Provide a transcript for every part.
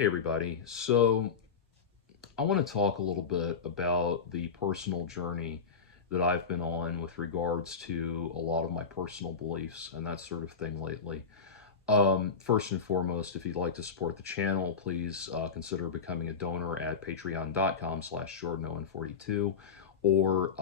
Hey everybody. So I want to talk a little bit about the personal journey that I've been on with regards to a lot of my personal beliefs and that sort of thing lately. First and foremost, if you'd like to support the channel, please consider becoming a donor at patreon.com/JordanOwen42. Or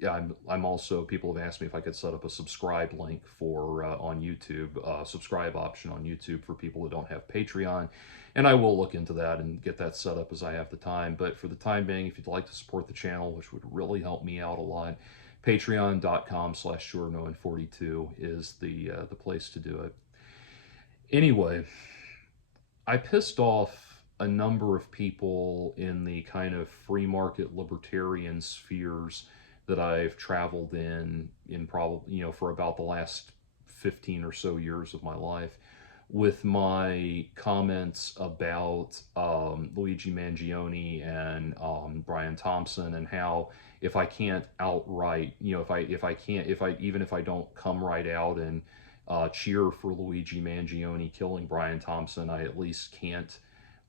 yeah, I'm also, people have asked me if I could set up a subscribe link for on YouTube, subscribe option on YouTube for people that don't have Patreon. And I will look into that and get that set up as I have the time. But for the time being, if you'd like to support the channel, which would really help me out a lot, patreon.com/JordanOwen42 is the place to do it. Anyway, I pissed off a number of people in the kind of free market libertarian spheres that I've traveled in probably, for about the last 15 or so years of my life with my comments about Luigi Mangione and Brian Thompson, and how if I can't outright, even if I don't come right out and cheer for Luigi Mangione killing Brian Thompson, I at least can't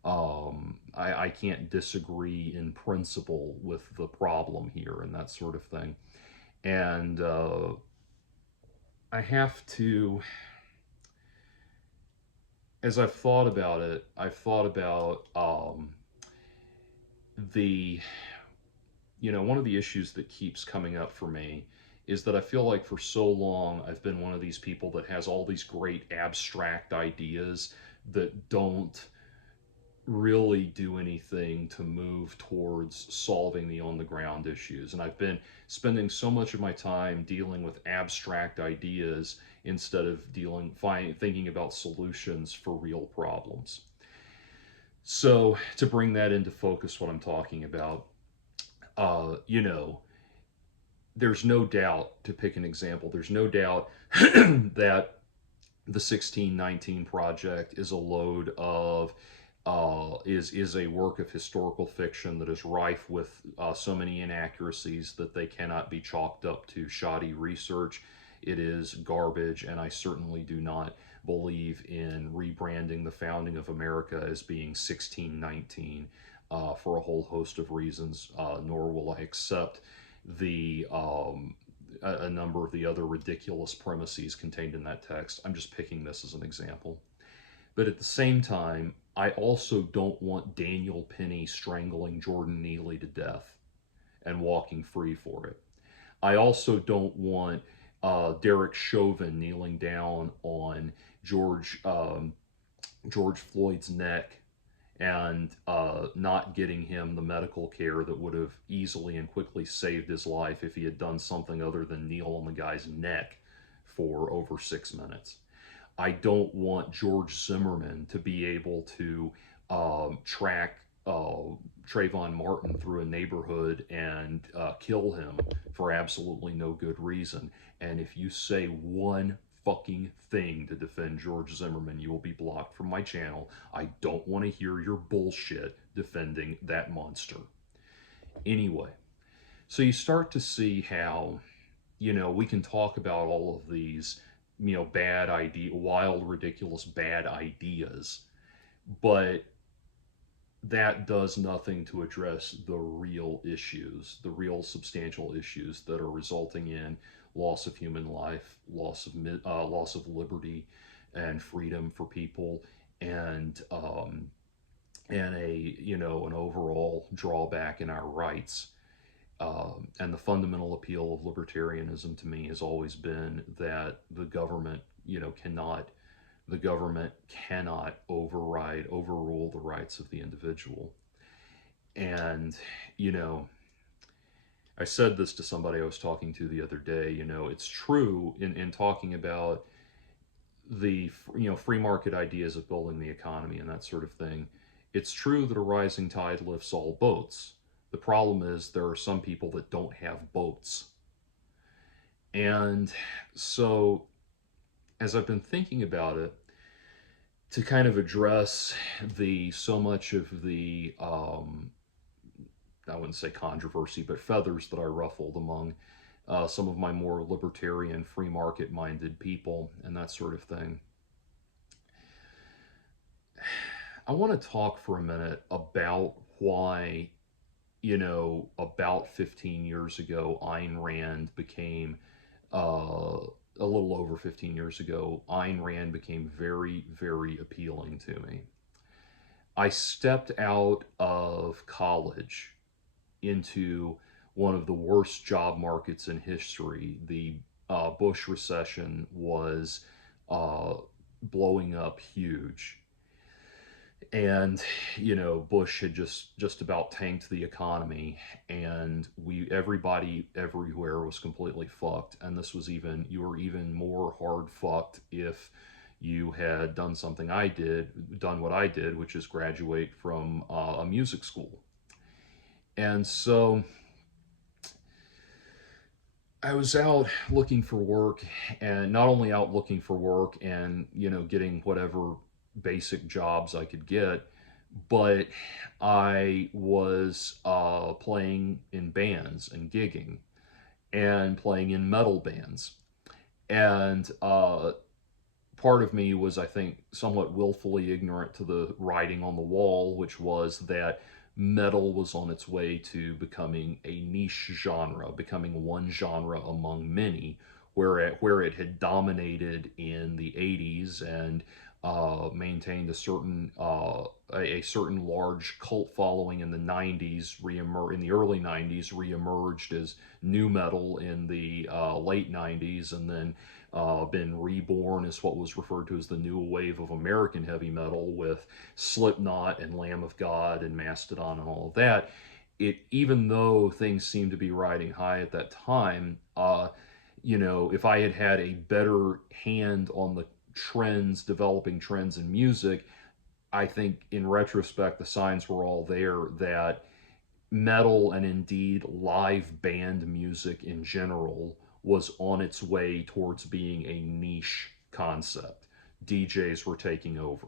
I can't disagree in principle with the problem here and that sort of thing. And I have to, as I've thought about it, I've thought about the, one of the issues that keeps coming up for me is that I feel like for so long I've been one of these people that has all these great abstract ideas that don't really do anything to move towards solving the on the ground issues. And I've been spending so much of my time dealing with abstract ideas instead of thinking about solutions for real problems. So to bring that into focus, what I'm talking about, uh, you know, there's no doubt, to pick an example, there's no doubt that the 1619 project is a load of is a work of historical fiction that is rife with so many inaccuracies that they cannot be chalked up to shoddy research. It is garbage, and I certainly do not believe in rebranding the founding of America as being 1619 for a whole host of reasons, nor will I accept the a number of the other ridiculous premises contained in that text. I'm just picking this as an example. But at the same time, I also don't want Daniel Penny strangling Jordan Neely to death and walking free for it. I also don't want Derek Chauvin kneeling down on George Floyd's neck and not getting him the medical care that would have easily and quickly saved his life if he had done something other than kneel on the guy's neck for over 6 minutes. I don't want George Zimmerman to be able to track Trayvon Martin through a neighborhood and kill him for absolutely no good reason. And if you say one fucking thing to defend George Zimmerman, you will be blocked from my channel. I don't want to hear your bullshit defending that monster. Anyway, so you start to see how, we can talk about all of these, bad idea, wild, ridiculous, bad ideas, but that does nothing to address the real issues, the real substantial issues that are resulting in loss of human life, loss of liberty and freedom for people, and an overall drawback in our rights. And the fundamental appeal of libertarianism to me has always been that the government cannot overrule the rights of the individual. And, I said this to somebody I was talking to the other day, it's true in talking about the, free market ideas of building the economy and that sort of thing. It's true that a rising tide lifts all boats. The problem is there are some people that don't have boats. And so, as I've been thinking about it, to kind of address so much of the I wouldn't say controversy, but feathers that I ruffled among some of my more libertarian, free market minded people and that sort of thing. I want to talk for a minute about why, about 15 years ago, Ayn Rand became, a little over 15 years ago, Ayn Rand became very, very appealing to me. I stepped out of college into one of the worst job markets in history. The Bush recession was uh, blowing up huge, and Bush had just about tanked the economy, and we everybody everywhere was completely fucked. And this was even you were even more hard fucked if you had done what I did, which is graduate from a music school. And so I was out looking for work, and not only out looking for work and getting whatever basic jobs I could get, but I was playing in bands and gigging and playing in metal bands. And part of me was, I think, somewhat willfully ignorant to the writing on the wall, which was that metal was on its way to becoming a niche genre, becoming one genre among many, where it had dominated in the 80s and maintained a certain large cult following in the 90s, in the early 90s, reemerged as new metal in the late 90s, and then been reborn as what was referred to as the new wave of American heavy metal with Slipknot and Lamb of God and Mastodon and all of that. Even though things seemed to be riding high at that time, if I had had a better hand on the developing trends in music, I think in retrospect the signs were all there that metal, and indeed live band music in general, was on its way towards being a niche concept. DJs were taking over.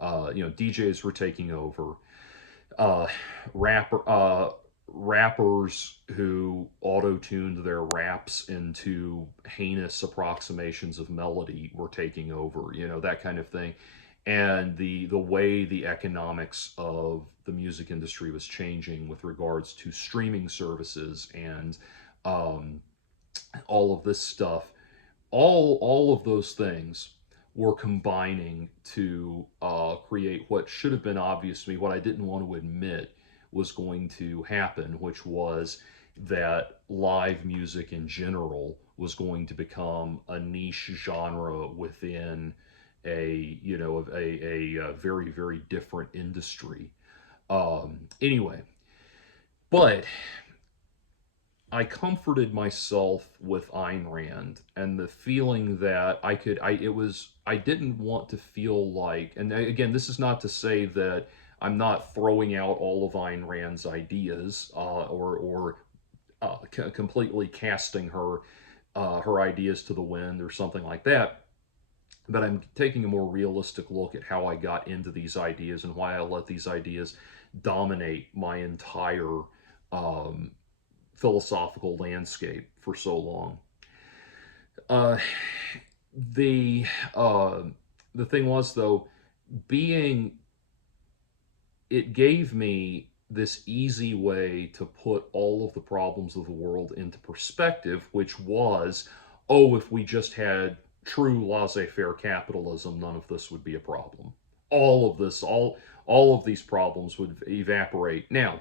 DJs were taking over. Uh, rapper Rappers who auto-tuned their raps into heinous approximations of melody were taking over. That kind of thing. And the way the economics of the music industry was changing with regards to streaming services and um, all of this stuff, all of those things were combining to create what should have been obvious to me, what I didn't want to admit was going to happen, which was that live music in general was going to become a niche genre within a very, very different industry. Anyway, but I comforted myself with Ayn Rand and the feeling that I didn't want to feel like, and again, this is not to say that I'm not throwing out all of Ayn Rand's ideas, or completely casting her ideas to the wind or something like that. But I'm taking a more realistic look at how I got into these ideas and why I let these ideas dominate my entire um, philosophical landscape for so long. Uh, the uh, the thing was, though, being it gave me this easy way to put all of the problems of the world into perspective, which was, oh, if we just had true laissez-faire capitalism, none of this would be a problem. All of these problems would evaporate. Now,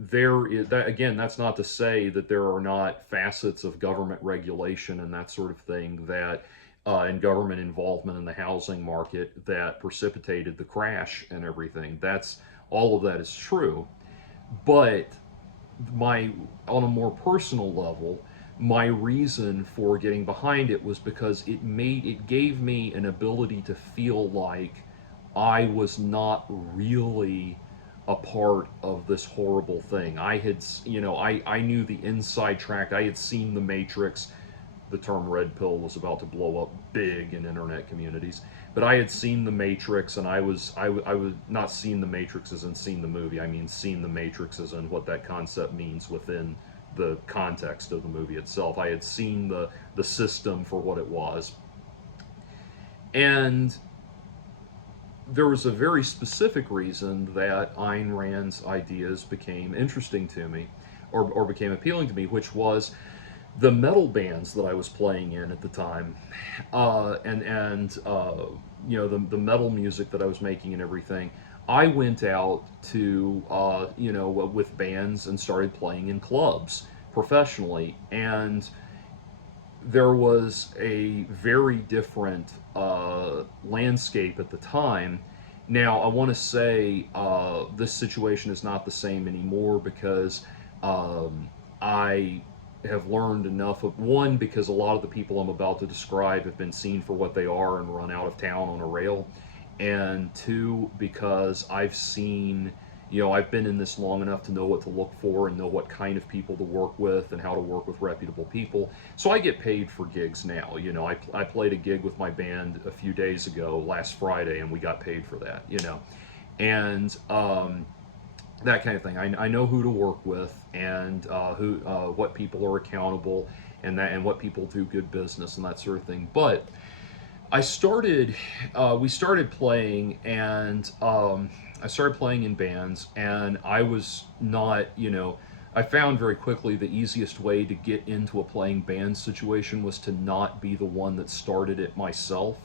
there is that again. That's not to say that there are not facets of government regulation and that sort of thing that, and government involvement in the housing market that precipitated the crash and everything. That's all of that is true, but my on a more personal level, my reason for getting behind it was because it gave me an ability to feel like I was not really a part of this horrible thing. I had, I knew the inside track. I had seen the Matrix. The term red pill was about to blow up big in internet communities, but I had seen the Matrix, and I was not seen the Matrix as in seen the movie. I mean seen the Matrix as in what that concept means within the context of the movie itself. I had seen the system for what it was, and there was a very specific reason that Ayn Rand's ideas became interesting to me, or became appealing to me, which was the metal bands that I was playing in at the time, and you know, the metal music that I was making and everything. I went out to you know, with bands and started playing in clubs professionally, and there was a very different landscape at the time. Now, I want to say this situation is not the same anymore because I have learned enough of, one, because a lot of the people I'm about to describe have been seen for what they are and run out of town on a rail, and two, because I've seen, you know, I've been in this long enough to know what to look for and know what kind of people to work with and how to work with reputable people. So I get paid for gigs now. You know, I played a gig with my band a few days ago, last Friday, and we got paid for that, you know. And that kind of thing. I know who to work with, and what people are accountable, and what people do good business and that sort of thing. But we started playing, and I started playing in bands, and I was not, you know, I found very quickly the easiest way to get into a playing band situation was to not be the one that started it myself.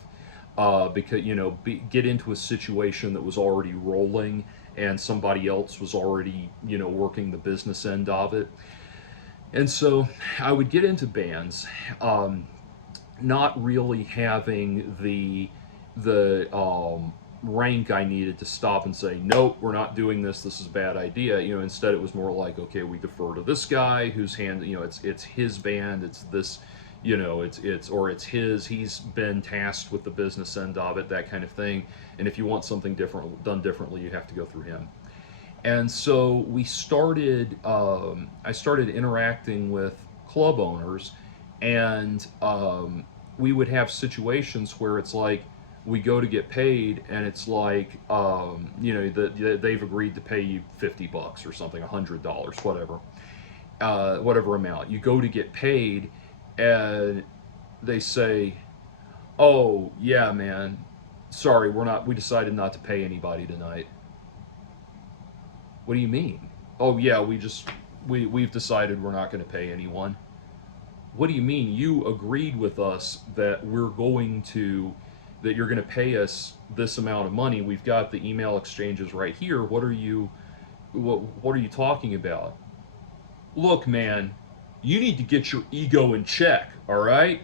Because, you know, get into a situation that was already rolling and somebody else was already, you know, working the business end of it. And so I would get into bands, not really having the rank I needed to stop and say, nope, we're not doing this. This is a bad idea. You know, instead it was more like, okay, we defer to this guy whose hand, you know, it's his band. It's this, you know, it's his. He's been tasked with the business end of it, that kind of thing. And if you want something different done differently, you have to go through him. And so we started. I started interacting with club owners, and we would have situations where it's like we go to get paid, and it's like, you know, they've agreed to pay you $50 or something, $100, whatever, whatever amount. You go to get paid, and they say, "Oh yeah, man, sorry, we decided not to pay anybody tonight." What do you mean? Oh yeah, we've decided we're not going to pay anyone. What do you mean? You agreed with us that you're going to pay us this amount of money. We've got the email exchanges right here. What are you talking about? Look, man, you need to get your ego in check, all right?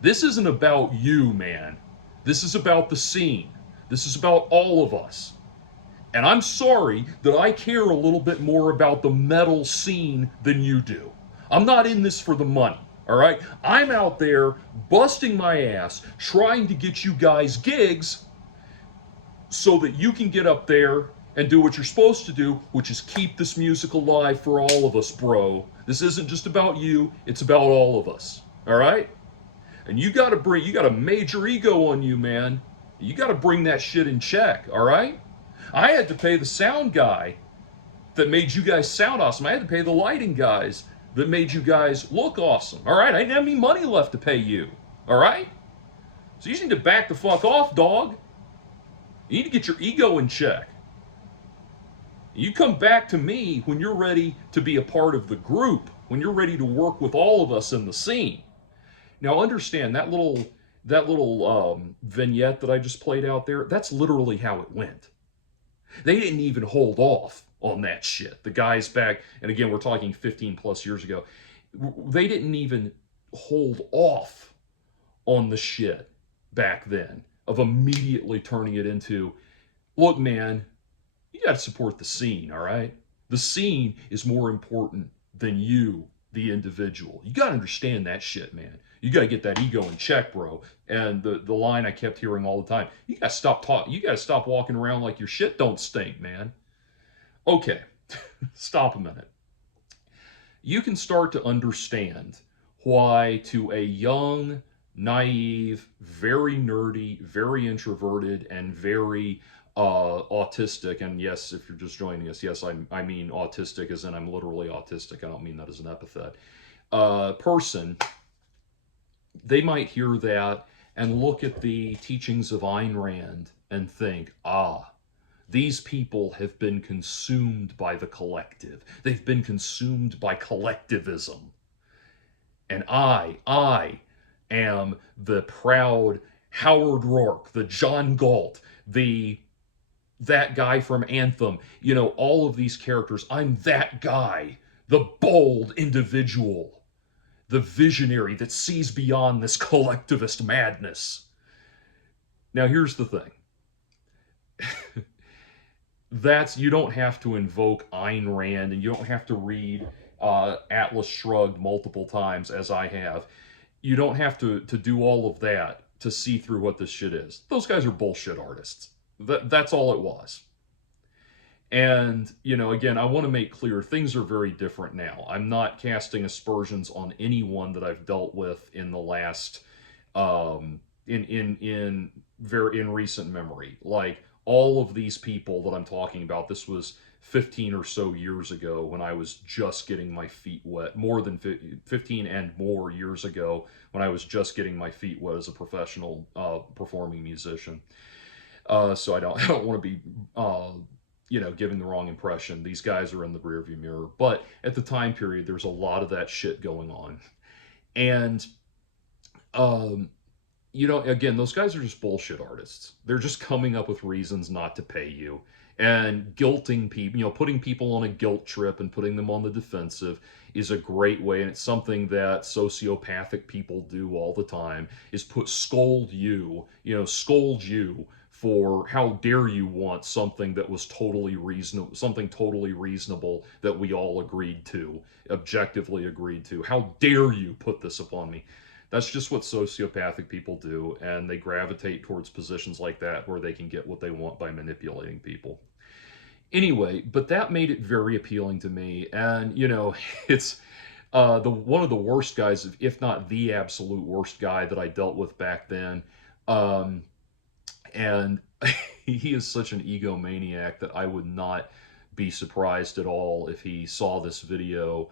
This isn't about you, man. This is about the scene. This is about all of us. And I'm sorry that I care a little bit more about the metal scene than you do. I'm not in this for the money, all right? I'm out there busting my ass trying to get you guys gigs so that you can get up there and do what you're supposed to do, which is keep this music alive for all of us, bro. This isn't just about you, it's about all of us, all right? And you got a major ego on you, man. You got to bring that shit in check, all right? I had to pay the sound guy that made you guys sound awesome. I had to pay the lighting guys that made you guys look awesome. All right? I didn't have any money left to pay you. All right? So you just need to back the fuck off, dog. You need to get your ego in check. You come back to me when you're ready to be a part of the group, when you're ready to work with all of us in the scene. Now understand that little vignette that I just played out there, that's literally how it went. They didn't even hold off on that shit. The guys back, and again, we're talking 15 plus years ago, they didn't even hold off on the shit back then of immediately turning it into, look, man, you got to support the scene, all right? The scene is more important than you, the individual. You got to understand that shit, man. You got to get that ego in check, bro. And the line I kept hearing all the time, you got to stop talking. You got to stop walking around like your shit don't stink, man. Okay, stop a minute. You can start to understand why, to a young, naive, very nerdy, very introverted, and very autistic, and yes, if you're just joining us, yes, I mean autistic as in I'm literally autistic. I don't mean that as an epithet. Person, they might hear that and look at the teachings of Ayn Rand and think, ah, these people have been consumed by the collective. They've been consumed by collectivism. And I am the proud Howard Rourke, the John Galt, the that guy from Anthem, all of these characters. I'm that guy, the bold individual, the visionary that sees beyond this collectivist madness. Now, here's the thing. You don't have to invoke Ayn Rand, and you don't have to read Atlas Shrugged multiple times, as I have. You don't have to do all of that to see through what this shit is. Those guys are bullshit artists. That's all it was. And, again, I want to make clear things are very different now. I'm not casting aspersions on anyone that I've dealt with in the last, in recent memory. Like, all of these people that I'm talking about, this was 15 or so years ago when I was just getting my feet wet. More than 15 and more years ago when I was just getting my feet wet as a professional performing musician. So I don't want to be, giving the wrong impression. These guys are in the rearview mirror. But at the time period, there's a lot of that shit going on. And, again, those guys are just bullshit artists. They're just coming up with reasons not to pay you and guilting people, putting people on a guilt trip and putting them on the defensive is a great way. And it's something that sociopathic people do all the time is scold you for how dare you want something that was totally reasonable that we all objectively agreed to. How dare you put this upon me? That's just what sociopathic people do, and they gravitate towards positions like that where they can get what they want by manipulating people. Anyway, but that made it very appealing to me, and it's one of the worst guys, if not the absolute worst guy that I dealt with back then. And he is such an egomaniac that I would not be surprised at all if he saw this video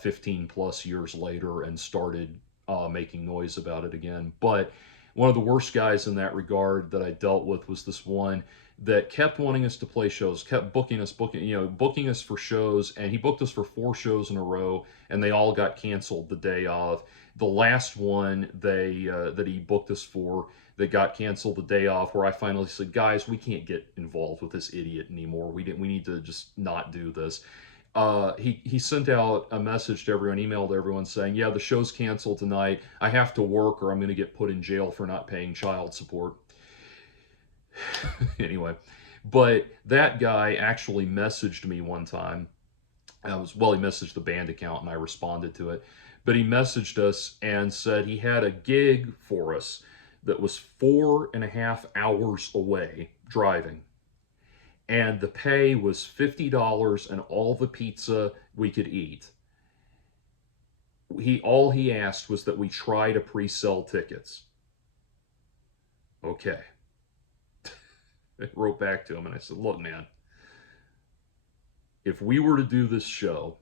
15 plus years later and started making noise about it again. But one of the worst guys in that regard that I dealt with was this one that kept wanting us to play shows, kept booking us for shows, and he booked us for 4 shows in a row, and they all got canceled the day of. The last one that he booked us for that got canceled the day off, where I finally said, guys, we can't get involved with this idiot anymore. We need to just not do this. He sent out a message to everyone, emailed everyone saying, yeah, the show's canceled tonight. I have to work or I'm going to get put in jail for not paying child support. Anyway, but that guy actually messaged me one time. He messaged the band account and I responded to it. But he messaged us and said he had a gig for us that was 4.5 hours away driving. And the pay was $50 and all the pizza we could eat. All he asked was that we try to pre-sell tickets. Okay. I wrote back to him and I said, look, man, if we were to do this show,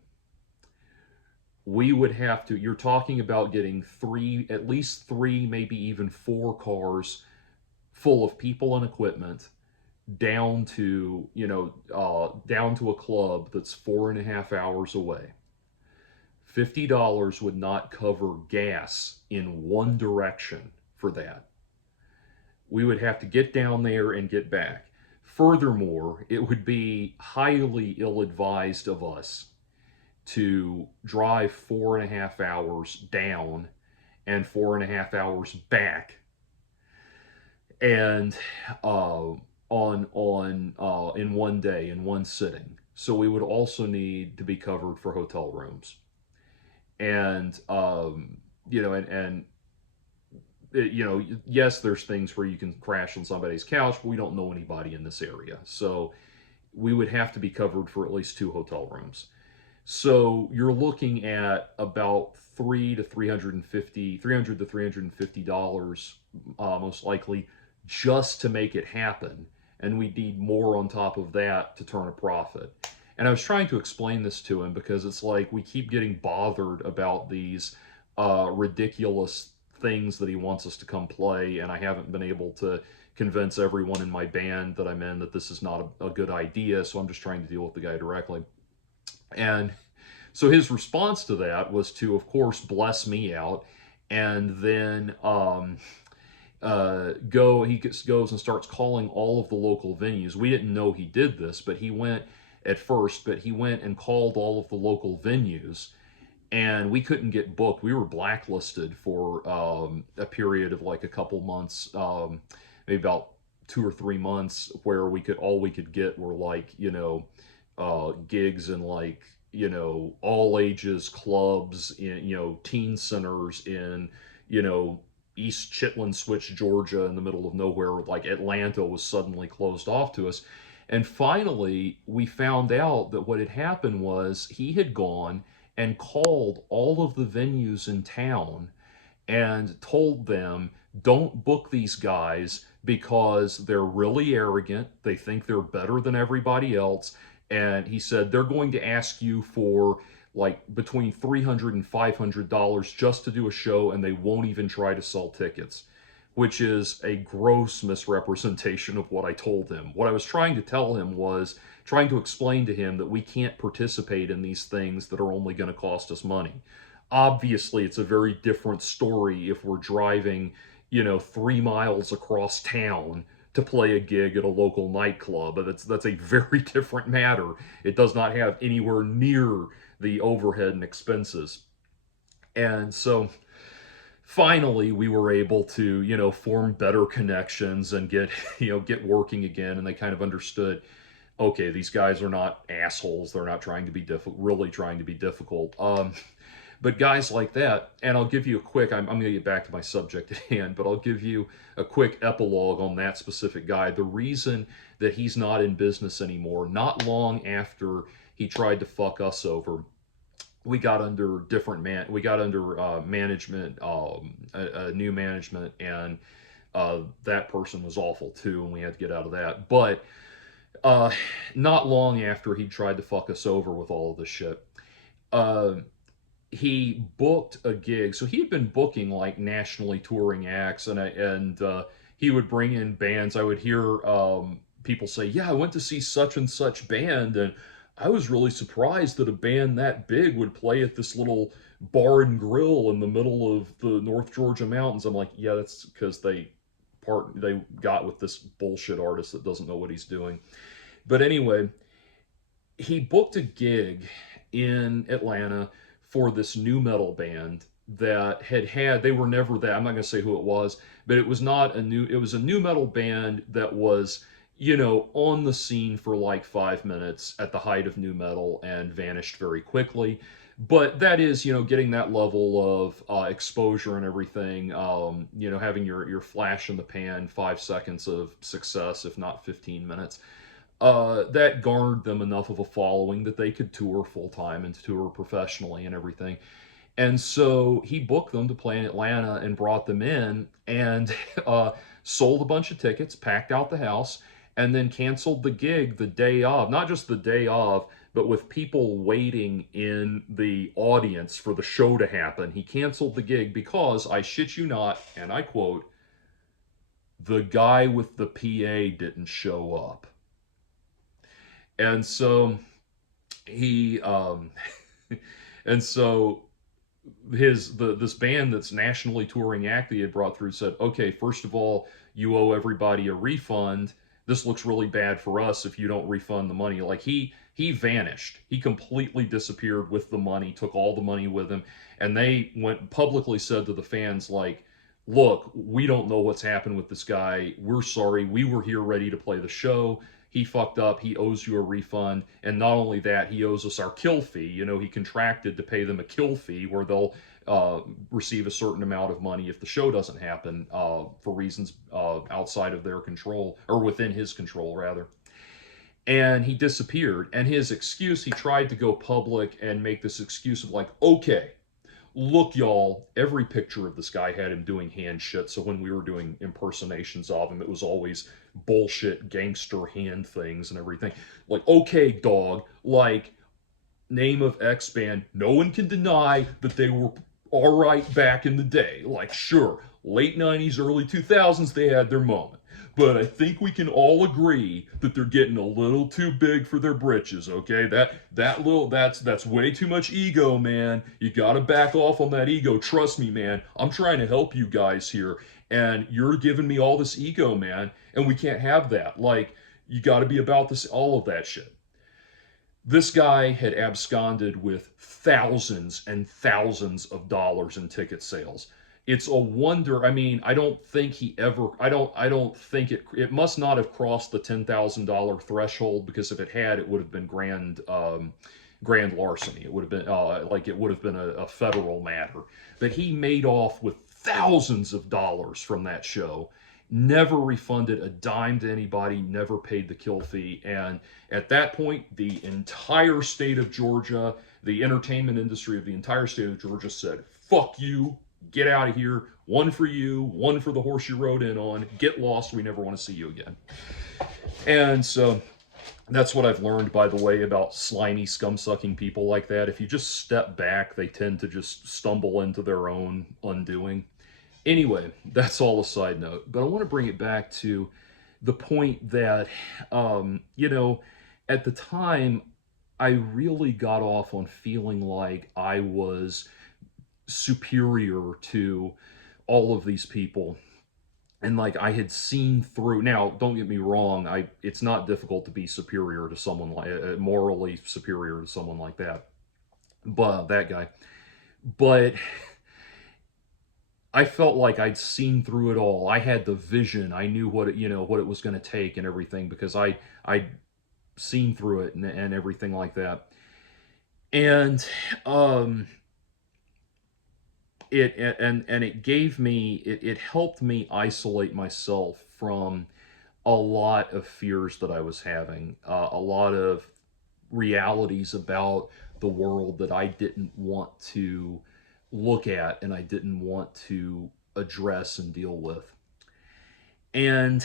we would have to, you're talking about getting at least 3, maybe even 4 cars full of people and equipment down to a club that's 4.5 hours away. $50 would not cover gas in one direction for that. We would have to get down there and get back. Furthermore, it would be highly ill-advised of us to drive 4.5 hours down and 4.5 hours back, and in one day, in one sitting. So we would also need to be covered for hotel rooms, and yes, there's things where you can crash on somebody's couch, but we don't know anybody in this area, so we would have to be covered for at least 2 hotel rooms. So you're looking at about $300 to $350, most likely, just to make it happen. And we need more on top of that to turn a profit. And I was trying to explain this to him because it's like we keep getting bothered about these ridiculous things that he wants us to come play, and I haven't been able to convince everyone in my band that I'm in that this is not a good idea. So I'm just trying to deal with the guy directly. And so his response to that was to, of course, bless me out, and then he goes and starts calling all of the local venues. We didn't know he did this, but he went at first, but he went and called all of the local venues, and we couldn't get booked. We were blacklisted for a period of like a couple months, maybe about 2 or 3 months, where all we could get were like, gigs in like, all ages clubs in, teen centers in, East Chitlin Switch, Georgia, in the middle of nowhere. Like Atlanta was suddenly closed off to us. And finally, we found out that what had happened was he had gone and called all of the venues in town and told them, don't book these guys because they're really arrogant. They think they're better than everybody else. And he said, they're going to ask you for like between $300 and $500 just to do a show, and they won't even try to sell tickets, which is a gross misrepresentation of what I told him. What I was trying to tell him was trying to explain to him that we can't participate in these things that are only going to cost us money. Obviously, it's a very different story if we're driving, 3 miles across town to play a gig at a local nightclub. But that's a very different matter. It does not have anywhere near the overhead and expenses. And so finally we were able to, form better connections and get working again. And they kind of understood, okay, these guys are not assholes. They're not trying to be really trying to be difficult. But guys like that, and I'll give you a quick, I'm going to get back to my subject at hand, but I'll give you a quick epilogue on that specific guy. The reason that he's not in business anymore, not long after he tried to fuck us over, we got under management, a new management, and that person was awful too, and we had to get out of that. But not long after he tried to fuck us over with all of this shit, he booked a gig. So he had been booking like nationally touring acts, and he would bring in bands. I would hear people say, "Yeah, I went to see such and such band, and I was really surprised that a band that big would play at this little bar and grill in the middle of the North Georgia mountains." I'm like, "Yeah, that's because they got with this bullshit artist that doesn't know what he's doing." But anyway, he booked a gig in Atlanta for this new metal band that they were never that, I'm not going to say who it was, but it was a new metal band that was, on the scene for like 5 minutes at the height of new metal and vanished very quickly. But that is, getting that level of exposure and everything, having your flash in the pan, 5 seconds of success, if not 15 minutes. That garnered them enough of a following that they could tour full time and tour professionally and everything. And so he booked them to play in Atlanta and brought them in and sold a bunch of tickets, packed out the house, and then canceled the gig the day of. Not just the day of, but with people waiting in the audience for the show to happen. He canceled the gig because, I shit you not, and I quote, the guy with the PA didn't show up. And so he, and so this band that's nationally touring act that he had brought through said, okay, first of all, you owe everybody a refund. This looks really bad for us if you don't refund the money. Like he vanished. He completely disappeared with the money, took all the money with him. And they went publicly said to the fans, like, look, we don't know what's happened with this guy. We're sorry. We were here ready to play the show. He fucked up. He owes you a refund. And not only that, he owes us our kill fee. He contracted to pay them a kill fee where they'll receive a certain amount of money if the show doesn't happen for reasons outside of their control, or within his control, rather. And he disappeared. And his excuse, he tried to go public and make this excuse of like, okay, look, y'all, every picture of this guy had him doing hand shit. So when we were doing impersonations of him, it was always bullshit gangster hand things and everything. Like, okay, dog, like, name of X band, no one can deny that they were all right back in the day. Like, sure, late 90s, early 2000s, they had their moment. but I think we can all agree that they're getting a little too big for their britches, okay? That's way too much ego, man. You got to back off on that ego. Trust me, man. I'm trying to help you guys here, and you're giving me all this ego, man, and we can't have that. Like, you got to be about this, all of that shit. This guy had absconded with thousands and thousands of dollars in ticket sales. It's a wonder. I mean, I don't think he ever. I don't think it must not have crossed the $10,000 threshold, because if it had, it would have been grand larceny. It would have been it would have been a federal matter. But he made off with thousands of dollars from that show. Never refunded a dime to anybody, never paid the kill fee. And at that point, the entire state of Georgia, the entertainment industry of the entire state of Georgia said, fuck you, get out of here. One for you, one for the horse you rode in on. Get lost, we never want to see you again. And so that's what I've learned, by the way, about slimy, scum-sucking people like that. If you just step back, they tend to just stumble into their own undoing. Anyway, that's all a side note, but I want to bring it back to the point that, at the time, I really got off on feeling like I was superior to all of these people. And like I had seen through. Now, don't get me wrong. It's not difficult to be superior to someone like morally superior to someone like that, but that guy. But I felt like I'd seen through it all. I had the vision. I knew what it was going to take and everything, because I'd seen through it and everything like that. And it gave me it helped me isolate myself from a lot of fears that I was having, a lot of realities about the world that I didn't want to look at and I didn't want to address and deal with. And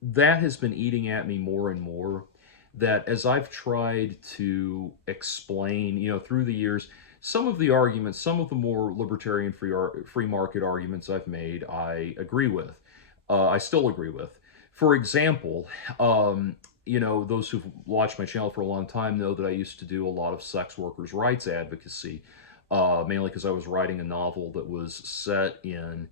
that has been eating at me more and more. That as I've tried to explain, through the years, some of the arguments, some of the more libertarian free market arguments I've made, I agree with. I still agree with. For example, those who've watched my channel for a long time know that I used to do a lot of sex workers' rights advocacy, mainly because I was writing a novel that was set in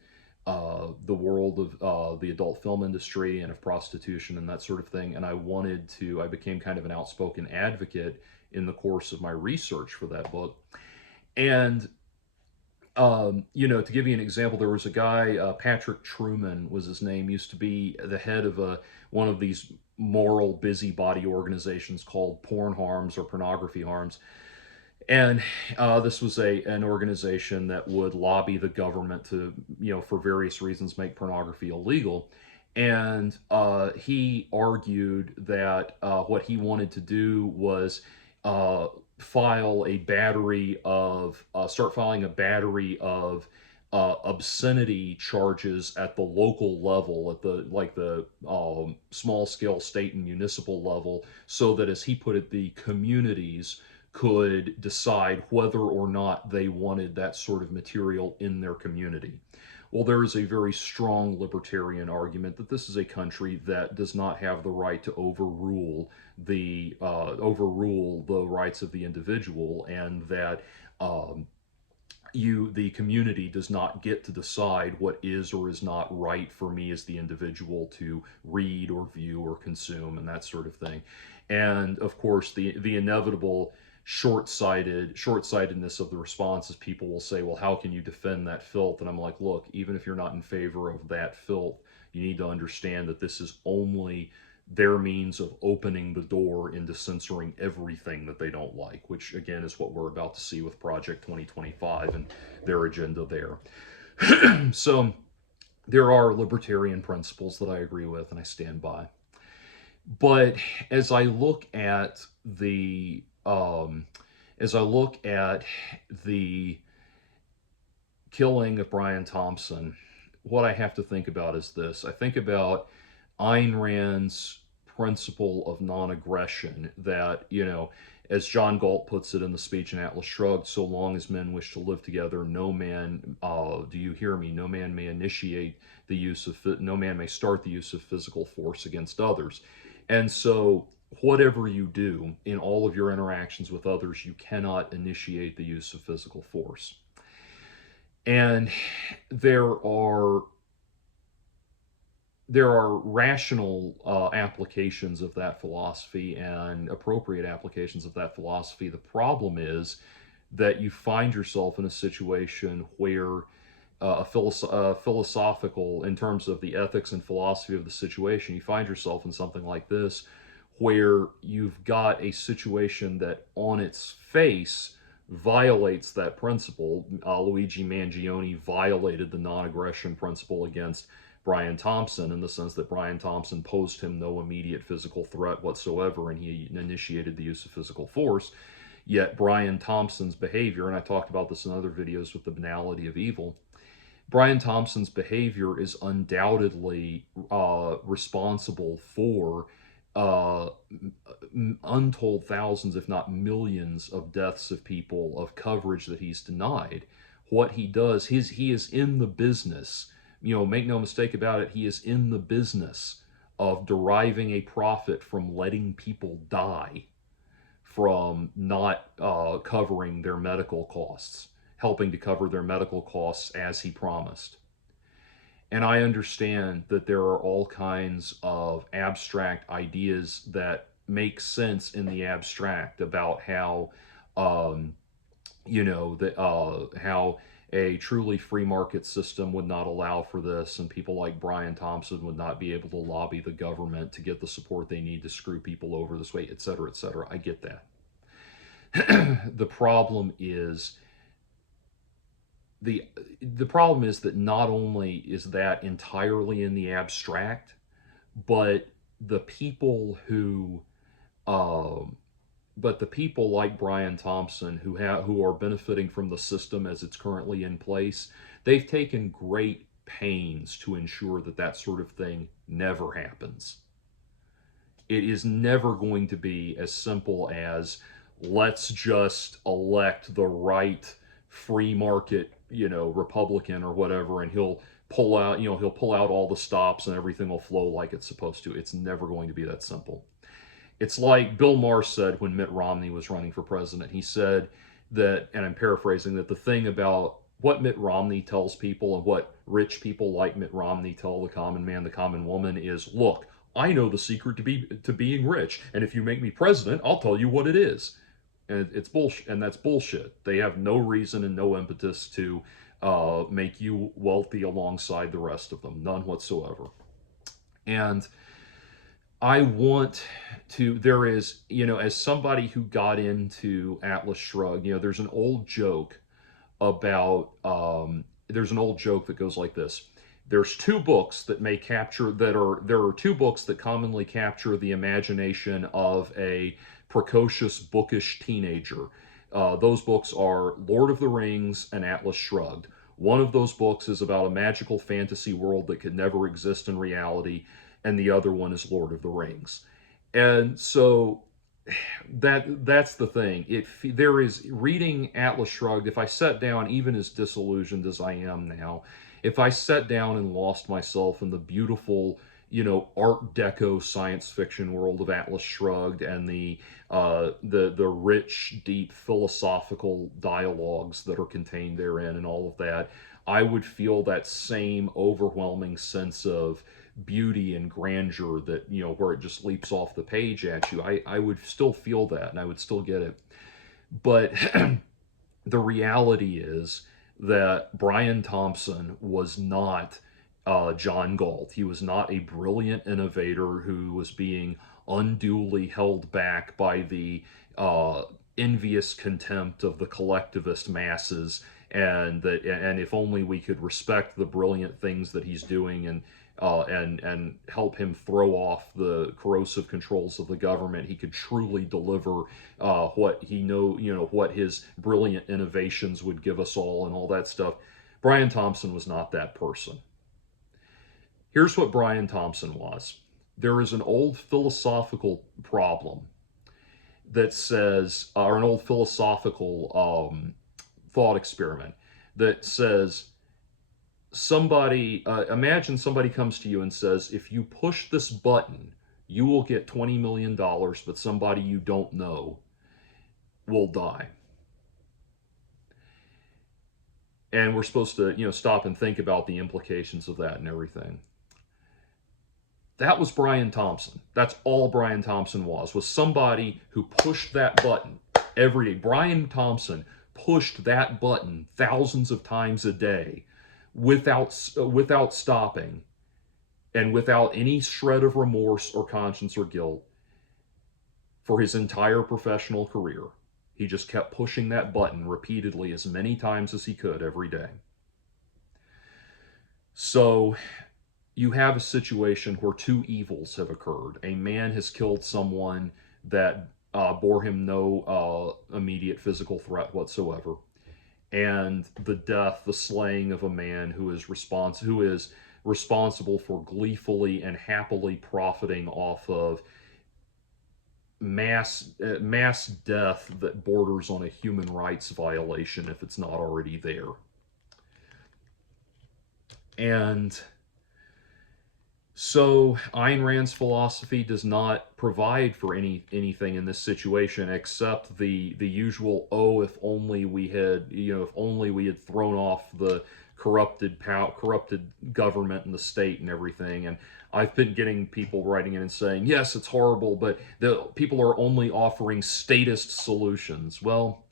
the world of the adult film industry and of prostitution and that sort of thing. And I became kind of an outspoken advocate in the course of my research for that book. And, to give you an example, there was a guy, Patrick Truman was his name, used to be the head of one of these moral busybody organizations called Porn Harms or Pornography Harms. And this was an organization that would lobby the government to, for various reasons, make pornography illegal. And he argued that what he wanted to do was start filing a battery of obscenity charges at the local level, at the small scale state and municipal level, so that, as he put it, the communities could decide whether or not they wanted that sort of material in their community. Well, there is a very strong libertarian argument that this is a country that does not have the right to overrule the rights of the individual, and that the community does not get to decide what is or is not right for me as the individual to read or view or consume and that sort of thing. And of course, the inevitable short-sightedness of the response is people will say, well, how can you defend that filth? And I'm like, look, even if you're not in favor of that filth, you need to understand that this is only their means of opening the door into censoring everything that they don't like, which again is what we're about to see with Project 2025 and their agenda there. So there are libertarian principles that I agree with and I stand by. But as I look at the killing of Brian Thompson, what I have to think about is this. I think about Ayn Rand's principle of non-aggression that, as John Galt puts it in the speech in Atlas Shrugged, so long as men wish to live together, no man, do you hear me? No man may no man may start the use of physical force against others. And so whatever you do in all of your interactions with others, you cannot initiate the use of physical force. And there are rational applications of that philosophy and appropriate applications of that philosophy. The problem is that you find yourself in a situation where philosophical, in terms of the ethics and philosophy of the situation, you find yourself in something like this, where you've got a situation that on its face violates that principle. Luigi Mangione violated the non-aggression principle against Brian Thompson, in the sense that Brian Thompson posed him no immediate physical threat whatsoever, and he initiated the use of physical force. Yet Brian Thompson's behavior, and I talked about this in other videos with the banality of evil, Brian Thompson's behavior is undoubtedly responsible for untold thousands, if not millions, of deaths of people, of coverage that he's denied. What he does, he is in the business, make no mistake about it, he is in the business of deriving a profit from letting people die, from not covering their medical costs, helping to cover their medical costs as he promised. And I understand that there are all kinds of abstract ideas that make sense in the abstract about how, how a truly free market system would not allow for this, and people like Brian Thompson would not be able to lobby the government to get the support they need to screw people over this way, et cetera, et cetera. I get that. The problem is that not only is that entirely in the abstract, but the people like Brian Thompson who are benefiting from the system as it's currently in place, they've taken great pains to ensure that that sort of thing never happens. It is never going to be as simple as, let's just elect the right free market, Republican or whatever, and he'll pull out all the stops and everything will flow like it's supposed to. It's never going to be that simple. It's like Bill Maher said when Mitt Romney was running for president. He said that, and I'm paraphrasing, that the thing about what Mitt Romney tells people and what rich people like Mitt Romney tell the common man, the common woman, is, look, I know the secret to being rich, and if you make me president, I'll tell you what it is. And it's bullshit, and that's bullshit. They have no reason and no impetus to make you wealthy alongside the rest of them, none whatsoever. And I want to, there is, as somebody who got into Atlas Shrugged, there's an old joke about, there's an old joke that goes like this. There's two books that there are two books that commonly capture the imagination of a precocious, bookish teenager. Those books are Lord of the Rings and Atlas Shrugged. One of those books is about a magical fantasy world that could never exist in reality, and the other one is Lord of the Rings. And so that's the thing. There is, reading Atlas Shrugged, if I sat down, even as disillusioned as I am now, if I sat down and lost myself in the beautiful, Art Deco science fiction world of Atlas Shrugged and the rich, deep philosophical dialogues that are contained therein and all of that, I would feel that same overwhelming sense of beauty and grandeur that, where it just leaps off the page at you. I would still feel that, and I would still get it. But the reality is that Brian Thompson was not John Galt. He was not a brilliant innovator who was being unduly held back by the envious contempt of the collectivist masses, and if only we could respect the brilliant things that he's doing and help him throw off the corrosive controls of the government, he could truly deliver what what his brilliant innovations would give us all and all that stuff. Brian Thompson was not that person. Here's what Brian Thompson was. there is an old philosophical problem that says, or an old philosophical thought experiment that says, imagine somebody comes to you and says, if you push this button, you will get $20 million, but somebody you don't know will die. And we're supposed to, stop and think about the implications of that and everything. That was Brian Thompson. That's all Brian Thompson was somebody who pushed that button every day. Brian Thompson pushed that button thousands of times a day without stopping and without any shred of remorse or conscience or guilt for his entire professional career. He just kept pushing that button repeatedly as many times as he could every day. So you have a situation where two evils have occurred. A man has killed someone that bore him no immediate physical threat whatsoever. And the slaying of a man who is responsible for gleefully and happily profiting off of mass death that borders on a human rights violation if it's not already there. And so Ayn Rand's philosophy does not provide for anything in this situation except the usual, if only we had thrown off the corrupted government and the state and everything. And I've been getting people writing in and saying, yes, it's horrible, but the people are only offering statist solutions. Well,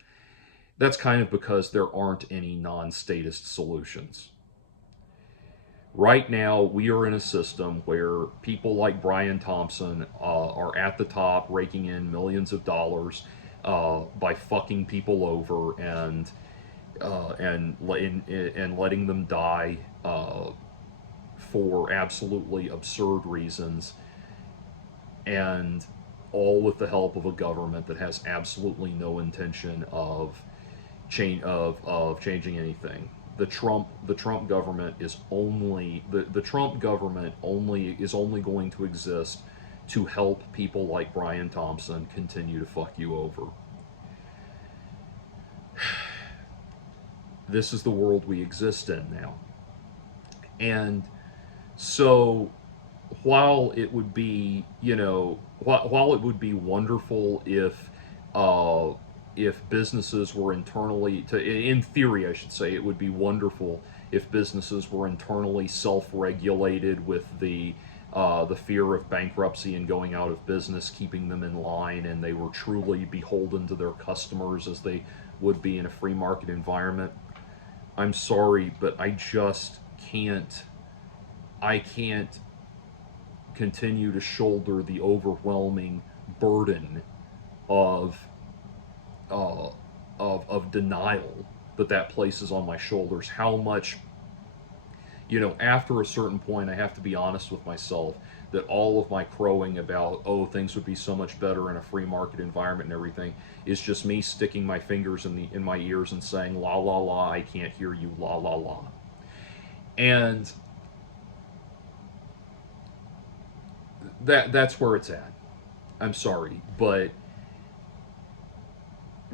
that's kind of because there aren't any non-statist solutions. Right now, we are in a system where people like Brian Thompson are at the top, raking in millions of dollars by fucking people over and letting them die for absolutely absurd reasons, and all with the help of a government that has absolutely no intention of changing anything. The Trump government is only going to exist to help people like Brian Thompson continue to fuck you over. This is the world we exist in now. And so while it would be, while it would be wonderful if businesses were in theory, I should say, it would be wonderful if businesses were internally self-regulated with the fear of bankruptcy and going out of business, keeping them in line, and they were truly beholden to their customers as they would be in a free market environment. I'm sorry, but I just can't continue to shoulder the overwhelming burden of denial that places on my shoulders. How much, after a certain point, I have to be honest with myself that all of my crowing about, things would be so much better in a free market environment and everything is just me sticking my fingers in my ears and saying, la la la, I can't hear you, la la la. And that's where it's at. I'm sorry, but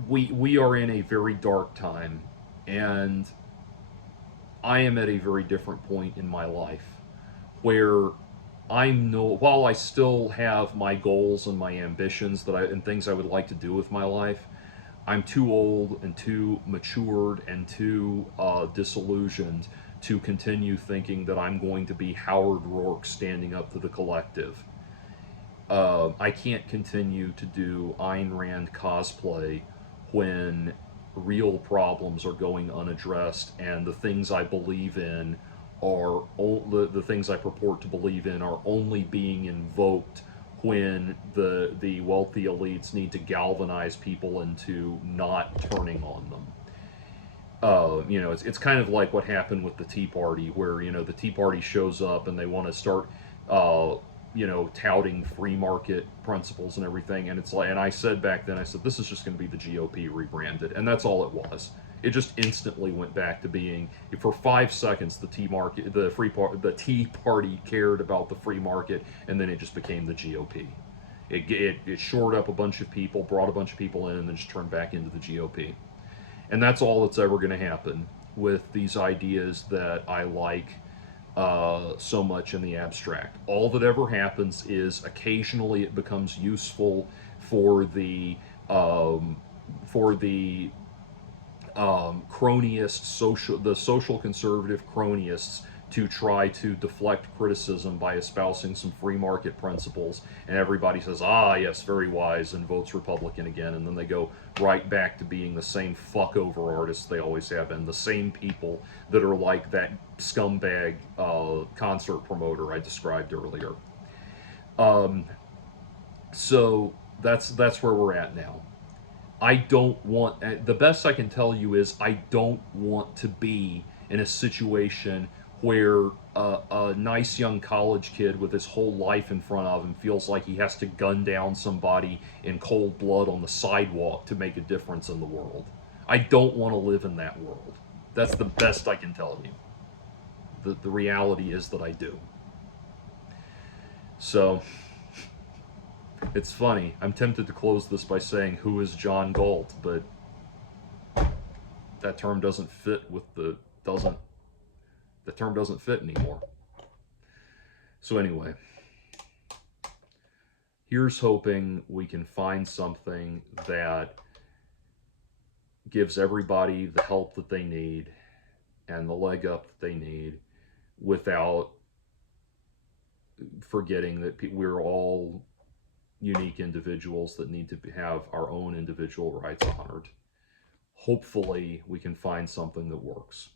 we are in a very dark time, and I am at a very different point in my life where while I still have my goals and my ambitions and things I would like to do with my life, I'm too old and too matured and too disillusioned to continue thinking that I'm going to be Howard Rourke standing up to the collective. I can't continue to do Ayn Rand cosplay when real problems are going unaddressed and the things I believe in are the things I purport to believe in are only being invoked when the wealthy elites need to galvanize people into not turning on them. It's kind of like what happened with the Tea Party, where the Tea Party shows up and they want to start touting free market principles and everything, and it's like, and I said back then, I said, this is just going to be the GOP rebranded, and that's all it was. It just instantly went back to being, for 5 seconds, the Tea Party cared about the free market, and then it just became the GOP. It shored up a bunch of people, brought a bunch of people in, and then just turned back into the GOP. And that's all that's ever going to happen with these ideas that I like so much in the abstract. All that ever happens is occasionally it becomes useful for the um, for the cronyist the social conservative cronyists to try to deflect criticism by espousing some free market principles, and everybody says, ah, yes, very wise, and votes Republican again, and then they go right back to being the same fuckover artists they always have been, the same people that are like that scumbag concert promoter I described earlier. So that's where we're at now. I don't want, the best I can tell you is I don't want to be in a situation where a nice young college kid with his whole life in front of him feels like he has to gun down somebody in cold blood on the sidewalk to make a difference in the world. I don't want to live in that world. That's the best I can tell you. The reality is that I do. So, it's funny. I'm tempted to close this by saying, who is John Galt? But that term doesn't fit with the term doesn't fit anymore. So anyway, here's hoping we can find something that gives everybody the help that they need and the leg up that they need without forgetting that we're all unique individuals that need to have our own individual rights honored. Hopefully, we can find something that works.